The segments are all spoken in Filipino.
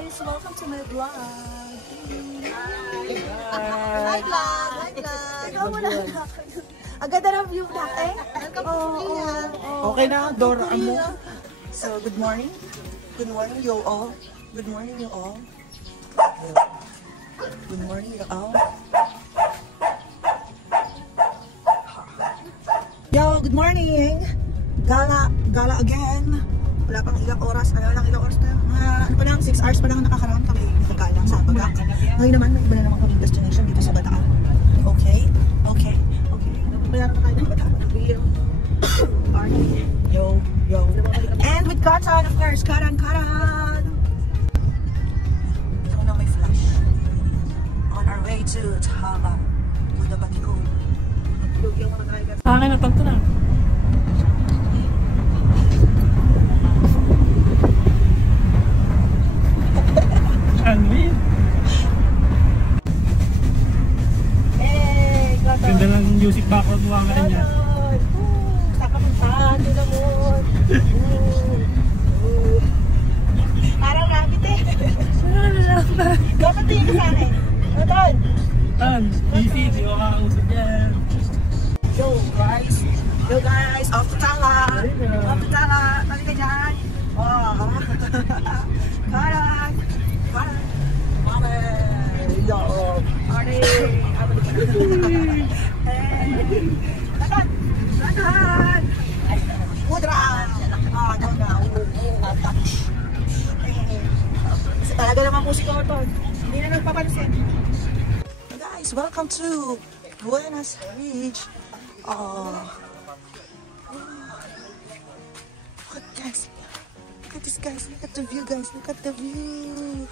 guys! Welcome to my vlog! Hi vlog! Ikaw mo na. Ang ganda ng view natin. Okay na, Dora mo. So, good morning. Good morning, you all. Good morning, you all. Good morning, you all. Yo, good morning! Gala again. Wala pang ilang oras. Ano lang ilang oras na? Ano pa lang, 6 hours pa lang nakakaraan kami nakagala sa Baga. Ngayon naman, may iba na naman kaming destination dito sa Bataan. Okay? Bayaran pa tayo ng Bataan. Yo. And with Karan, of course. Karan! Ito na may flash. On our way to Tala. Buda Batikon. Sa akin, natanto na. Ganda lang yung music background mo nga rin niya. Saka puntahan, yun naman. Parang rabbit eh. Dapat tingin ka sa akin. Tan! Tan, easy, di ko kakausap yan. Yo guys, off to Tala. Tali ka dyan. Karan. Yo. Latan. Mudra. Talaga naman musika ko to. Hindi na nagpapansin. Guys, welcome to Buenos Aires. Look guys. Look at this guys. Look at the view guys. Look at the view.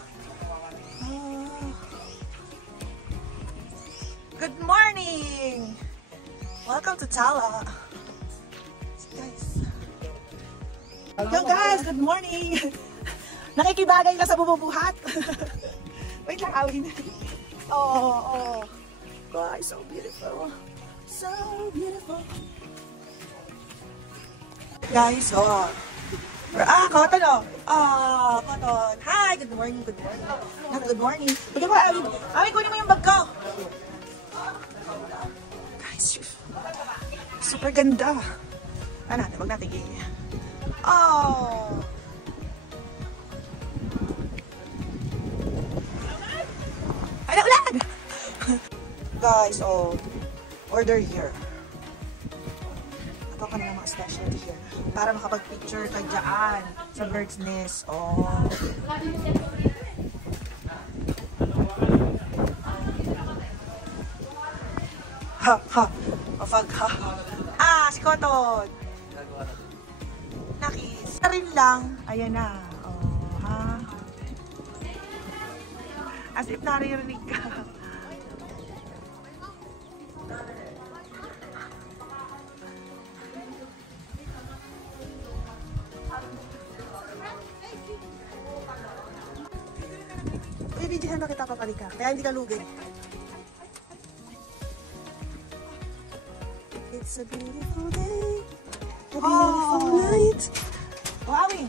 Good morning! Welcome to Tala. Guys. Yo guys, good morning! Nakikibagay ka sa bumubuhat. Wait lang, awin. Oh. Guys, so beautiful. So beautiful. Guys, Cotton Cotton. Hi, good morning. Good morning. Bigyan mo, Awin, kunin mo yung bag ko. Guys, super ganda. Wag natin ganyan. Ay, naulan! Guys, order here. Ito kanina mga specialty here. Para makapag-picture ka dyan sa bird's nest. Si Cotton. Nakis. Rin lang. Ayan na. As if naririnig ka. Bibidyohan na kita papalika. Kaya hindi ka lugi. It's a beautiful day, a beautiful night. Awing!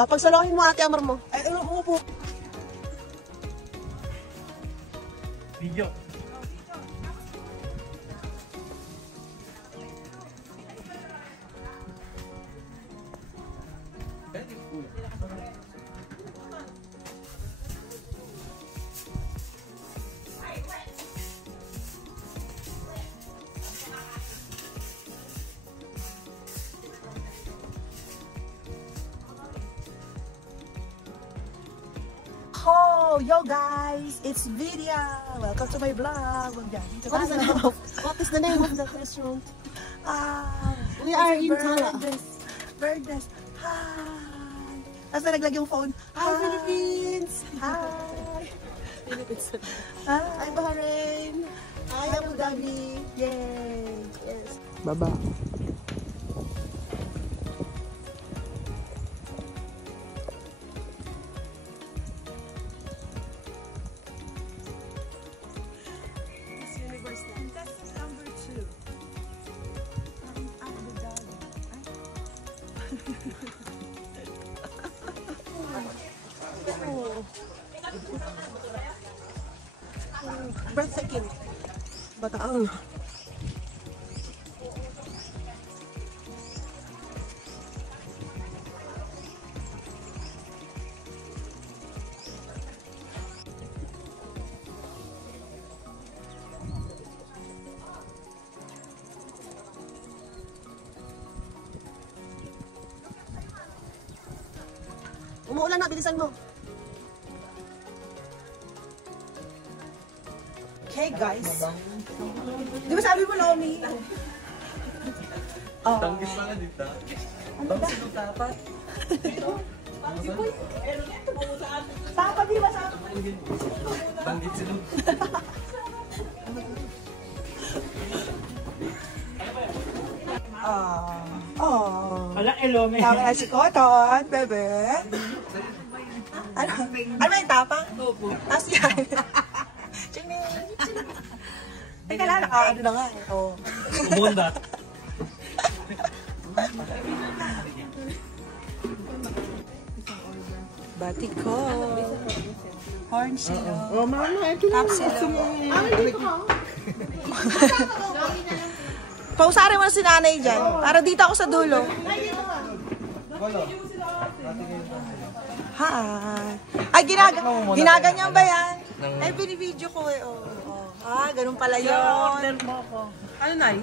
Pagsalohin mo ate Amar mo. Ay, umupo. Video. Yo guys, it's Vidya. Welcome to my vlog. What is the name of the restaurant? We are in Tala. Birdness. Hi. Nasa naglag yung phone. Hi Philippines. Hi. Philippines. Hi Bahrain. Hi Abu Dhabi. Yay. Yes. Baba. breathtaking. Bataang. Umuulan na, bilisan mo. Okay, guys. Di ba sabi mo, Naomi? Tanggis pala dito. Tanggis mo tapat. Tapat, di ba sabi mo? Tanggis sila. Wala elome. Tama na si Cotton, bebe. Ano ba yung tapang? Opo. Tapos yan. Ching! Teka lang, ano na nga. Oh. Ubondat. Batiko. Horn silo. Oh, mama, ito na. Top silo. Dito ka. Pausari mo na si nanay dyan. Para dito ako sa dulo. Hi. Ay, ginaganyan ba yan? Ay, binibideo ko eh. Oh. Ah, ganun pala yun. Ano, Nay?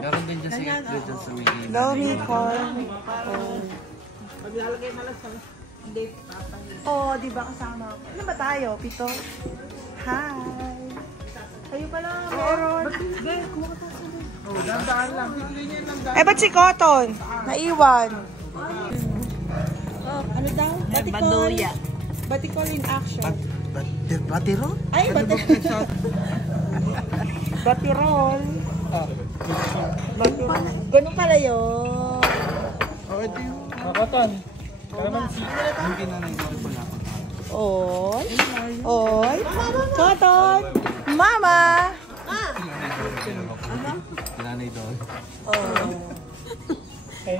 Meron din dyan sa wiki. Lomi corn. Maglalagay na lang sa date. Oh, di ba kasama ako? Ano ba tayo? Pito? Hi. Kayo pala, meron. Oh, dandaan lang. Eh, ba't si Cotton? Naiwan. Ano daw? Batikol. Batikol in action. Batiro? Ay, batikol. Batirol. Batirol. Ganun pala yun. Oh, ito yung... Makoton. Kalamansi. Yung kinanay ko pala. Oy. Oy. Cotton. Mama. Kinanay doon. Oh.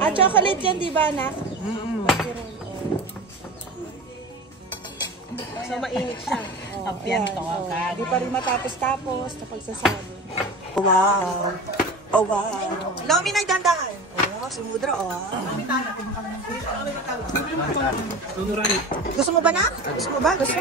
Ah, chocolate yan, di ba, anak? Batirol. So, mainit siya. Oh, ayan, oh. Di pa rin matapos-tapos na pagsasabi. Wow. Oh, wow. Lomi, nagdandahan. Oh, sumudra, oh. Gusto mo ba na? Gusto mo ba? Gusto?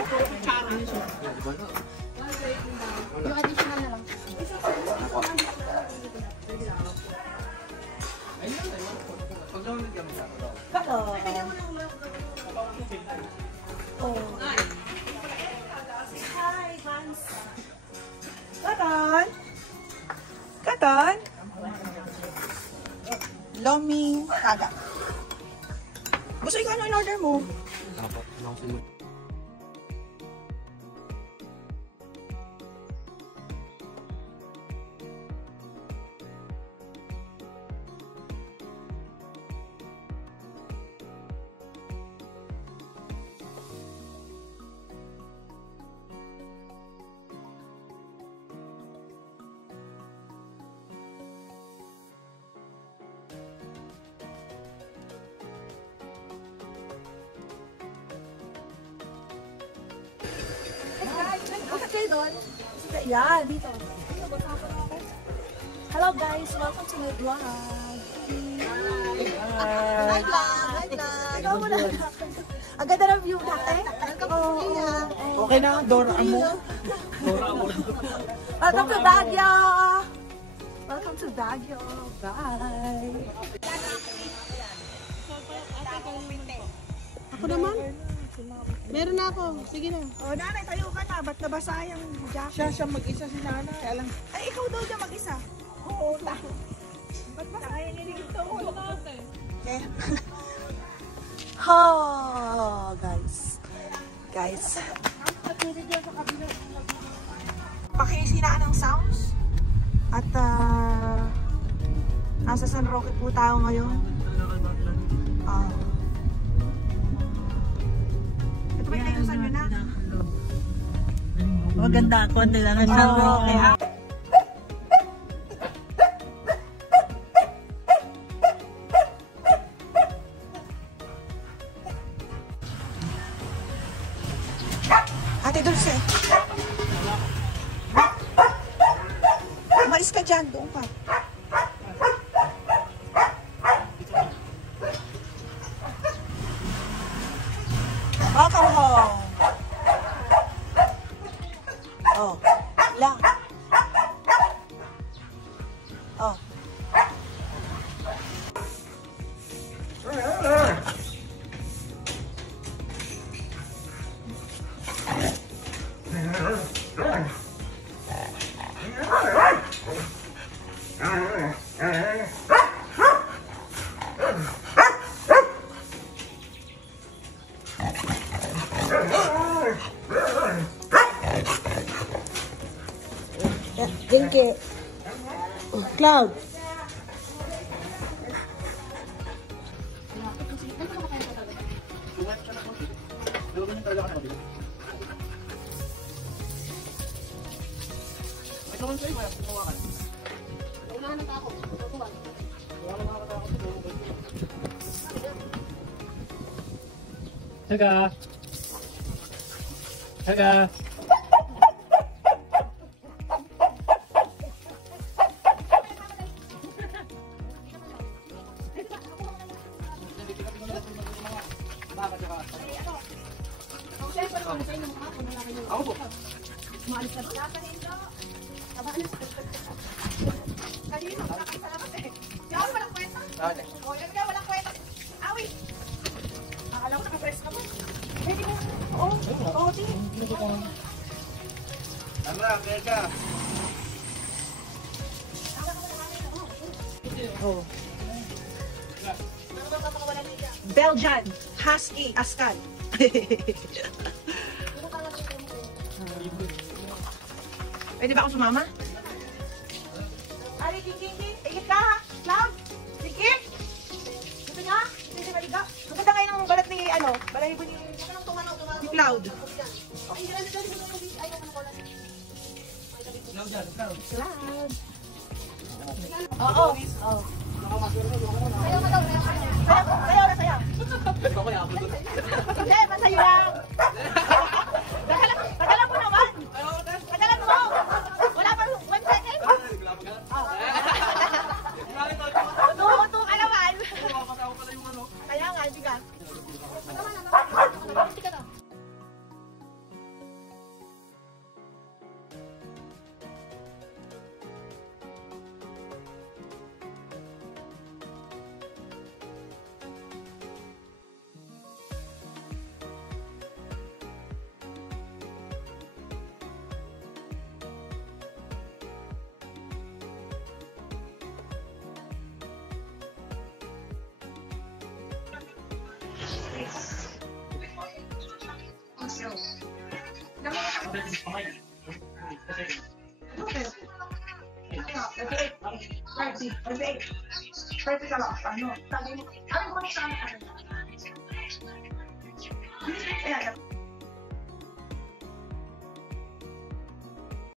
Oh. Hi, Hans. Katon? Katon? Lomi kaga. Gusto ikaw ano in-order mo? Dapat lang sinunod. Okay, doon. Yan, dito. Hello guys, welcome to my vlog. Hi vlog. Ikaw mo na. Ang ganda ng view natin. Okay na, Dora mo. Welcome to Baguio. Welcome to Baguio. Bye. Ako naman. Meron na ako. Sige na. Oh, nanay, tayo ka na. Ba't nabasa yung jacket? Siya mag-isa si Nana. Kaya lang. Ay, ikaw daw dyan mag-isa. Oo, tayo. Ba't ba tayo nililito mo? Eh. Oh, guys. Guys. Pakisinaan ng sounds. At, nasa San Roque po tayo ngayon. Ito ba yung naiusan nyo na? Maganda ako. Kailangan siya. Okay. Ate Dulce. ka. Kakauhaw. Oh, lang. Oh. Dinky. Cloud. Taga. Taga. Ako po. Tara, Berka. Oh. Belgian, Husky, Ascal. Pwede ba ako sumama? Ari, king. Ikit ka ha? Cloud? Sige? Gusto niya? Hindi siya maliga? Maganda kayo ng balat ni, balahibo ni Cloud. Cloud. Oo. Sayaw na sayaw. Hindi, masayo lang. Tagalan mo naman. Tagalan mo. Wala pa 1 second. Tuto ka naman. Kaya nga, hindi ka. Ano?